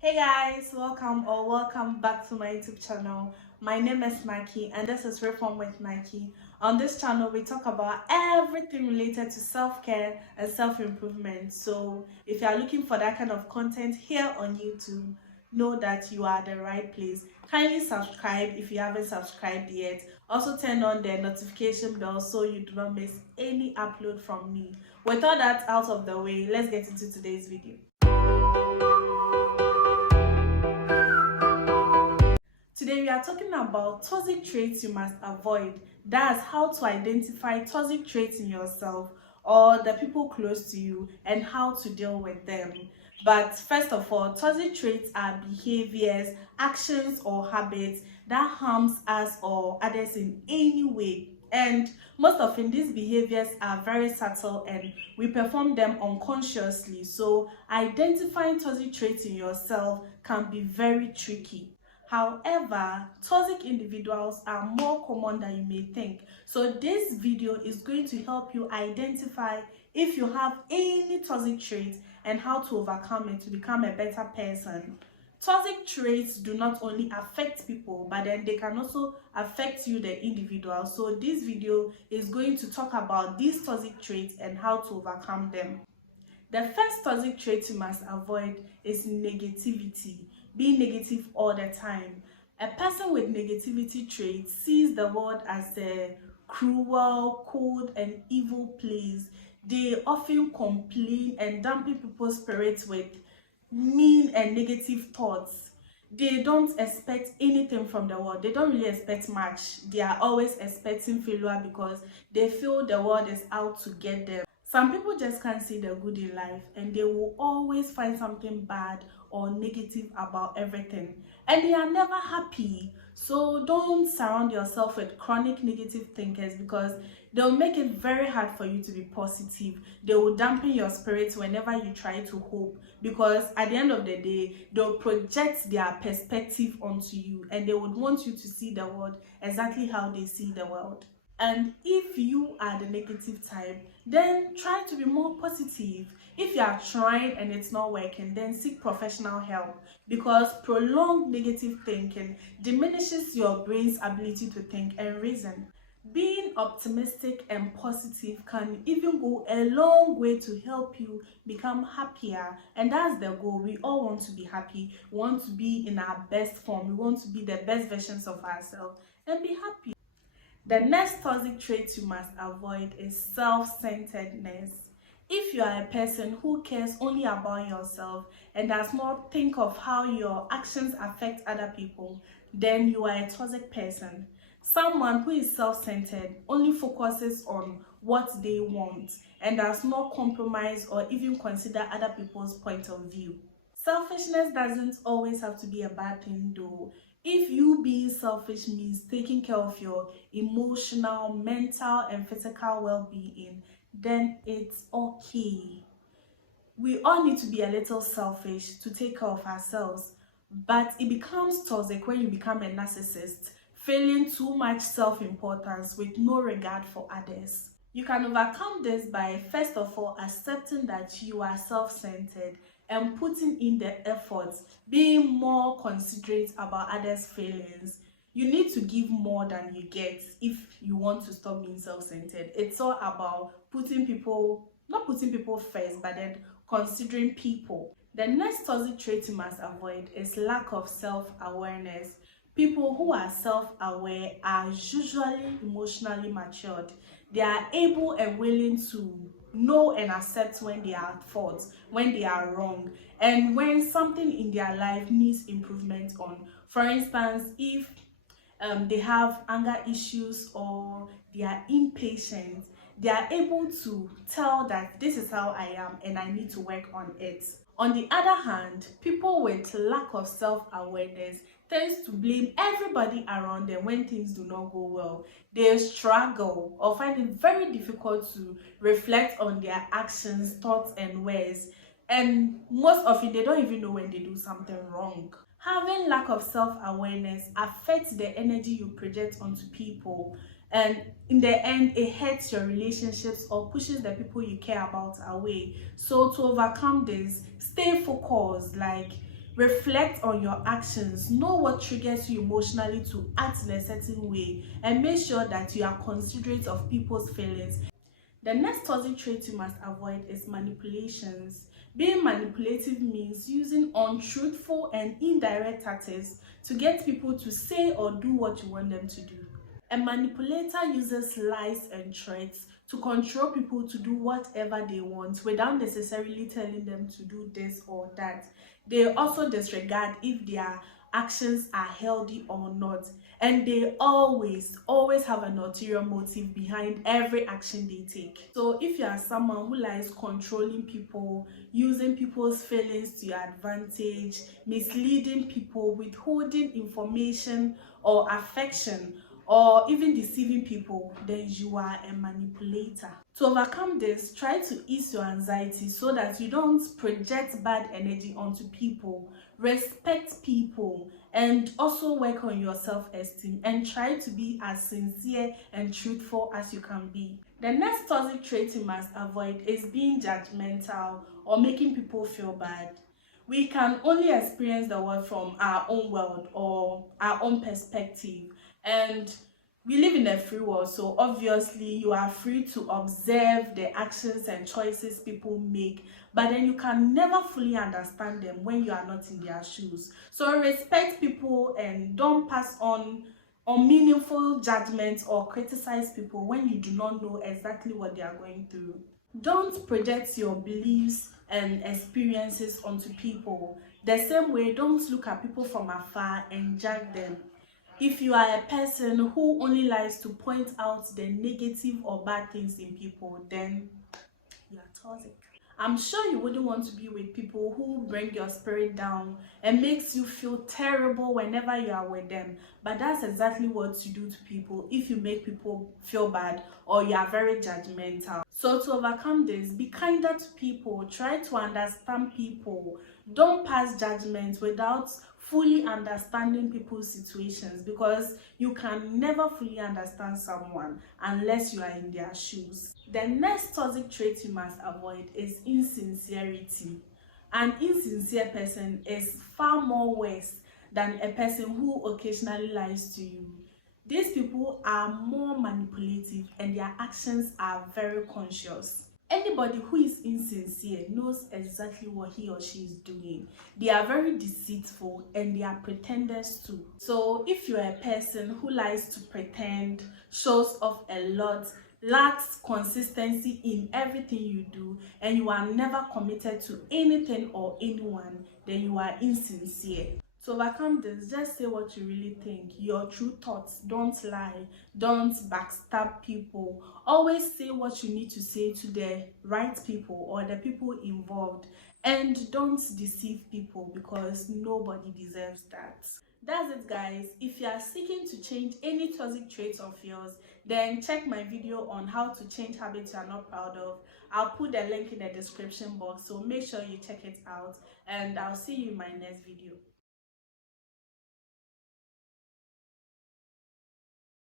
Hey guys, welcome back to my YouTube channel. My name is Nike and this is Reform with Nike. On this channel, we talk about everything related to self-care and self-improvement. So if you are looking for that kind of content here on YouTube, know that you are at the right place. Kindly subscribe if you haven't subscribed yet. Also turn on the notification bell so you do not miss any upload from me. With all that out of the way, let's get into today's video. Today we are talking about toxic traits you must avoid. That's how to identify toxic traits in yourself or the people close to you and how to deal with them. But first of all, toxic traits are behaviors, actions or habits that harms us or others in any way. And most often these behaviors are very subtle and we perform them unconsciously. So identifying toxic traits in yourself can be very tricky. However, toxic individuals are more common than you may think. So this video is going to help you identify if you have any toxic traits and how to overcome it to become a better person. Toxic traits do not only affect people, but then they can also affect you, the individual. So this video is going to talk about these toxic traits and how to overcome them. The first toxic trait you must avoid is negativity. Being negative all the time. A person with negativity traits sees the world as a cruel, cold, and evil place. They often complain and dampen people's spirits with mean and negative thoughts. They don't expect anything from the world. They don't really expect much. They are always expecting failure because they feel the world is out to get them. Some people just can't see the good in life and they will always find something bad or negative about everything. And they are never happy. So don't surround yourself with chronic negative thinkers because they'll make it very hard for you to be positive. They will dampen your spirits whenever you try to hope because at the end of the day, they'll project their perspective onto you and they would want you to see the world exactly how they see the world. And if you are the negative type, then try to be more positive. If you are trying and it's not working, then seek professional help because prolonged negative thinking diminishes your brain's ability to think and reason. Being optimistic and positive can even go a long way to help you become happier, and that's the goal. We all want to be happy, we want to be in our best form, we want to be the best versions of ourselves and be happy. The next toxic trait you must avoid is self-centeredness. If you are a person who cares only about yourself and does not think of how your actions affect other people, then you are a toxic person. Someone who is self-centered only focuses on what they want and does not compromise or even consider other people's point of view. Selfishness doesn't always have to be a bad thing though. If you being selfish means taking care of your emotional, mental, and physical well-being, then it's okay. We all need to be a little selfish to take care of ourselves, but it becomes toxic when you become a narcissist, feeling too much self-importance with no regard for others. You can overcome this by first of all accepting that you are self-centered and putting in the efforts, being more considerate about others' feelings. You need to give more than you get if you want to stop being self-centered. It's all about not putting people first, but then considering people. The next toxic trait you must avoid is lack of self-awareness. People who are self-aware are usually emotionally matured. They are able and willing to know and accept when they are at fault, when they are wrong, and when something in their life needs improvement on. For instance, if they have anger issues or they are impatient, they are able to tell that this is how I am and I need to work on it. On the other hand, people with lack of self-awareness tends to blame everybody around them when things do not go well. They struggle or find it very difficult to reflect on their actions, thoughts, and words. And most often, they don't even know when they do something wrong. Having lack of self-awareness affects the energy you project onto people, and in the end it hurts your relationships or pushes the people you care about away. So to overcome this, stay focused. Like, Reflect on your actions, know what triggers you emotionally to act in a certain way, and make sure that you are considerate of people's feelings. The next toxic trait you must avoid is manipulations. Being manipulative means using untruthful and indirect tactics to get people to say or do what you want them to do. A manipulator uses lies and threats to control people to do whatever they want without necessarily telling them to do this or that. They also disregard if their actions are healthy or not, and they always have an ulterior motive behind every action they take. So if you are someone who likes controlling people, using people's feelings to your advantage, misleading people, withholding information or affection, or even deceiving people, then you are a manipulator. To overcome this, try to ease your anxiety so that you don't project bad energy onto people. Respect people and also work on your self-esteem and try to be as sincere and truthful as you can be. The next toxic trait you must avoid is being judgmental or making people feel bad. We can only experience the world from our own world or our own perspective, and we live in a free world, so obviously you are free to observe the actions and choices people make, but then you can never fully understand them when you are not in their shoes. So respect people and don't pass on unmeaningful judgments or criticize people when you do not know exactly what they are going through. Don't project your beliefs and experiences onto people. The same way, don't look at people from afar and judge them. If you are a person who only likes to point out the negative or bad things in people, then you are toxic. I'm sure you wouldn't want to be with people who bring your spirit down and makes you feel terrible whenever you are with them. But that's exactly what you do to people if you make people feel bad or you are very judgmental. So to overcome this, be kinder to people, try to understand people. Don't pass judgment without fully understanding people's situations, because you can never fully understand someone unless you are in their shoes. The next toxic trait you must avoid is insincerity. An insincere person is far more worse than a person who occasionally lies to you. These people are more manipulative and their actions are very conscious. Anybody who is insincere knows exactly what he or she is doing. They are very deceitful and they are pretenders too. So if you're a person who likes to pretend, shows off a lot, lacks consistency in everything you do, and you are never committed to anything or anyone, then you are insincere. To overcome this, just say what you really think, your true thoughts. Don't lie, don't backstab people. Always say what you need to say to the right people or the people involved, and don't deceive people, because nobody deserves that. That's it, guys. If you are seeking to change any toxic traits of yours, then check my video on how to change habits you are not proud of. I'll put the link in the description box, so make sure you check it out, and I'll see you in my next video.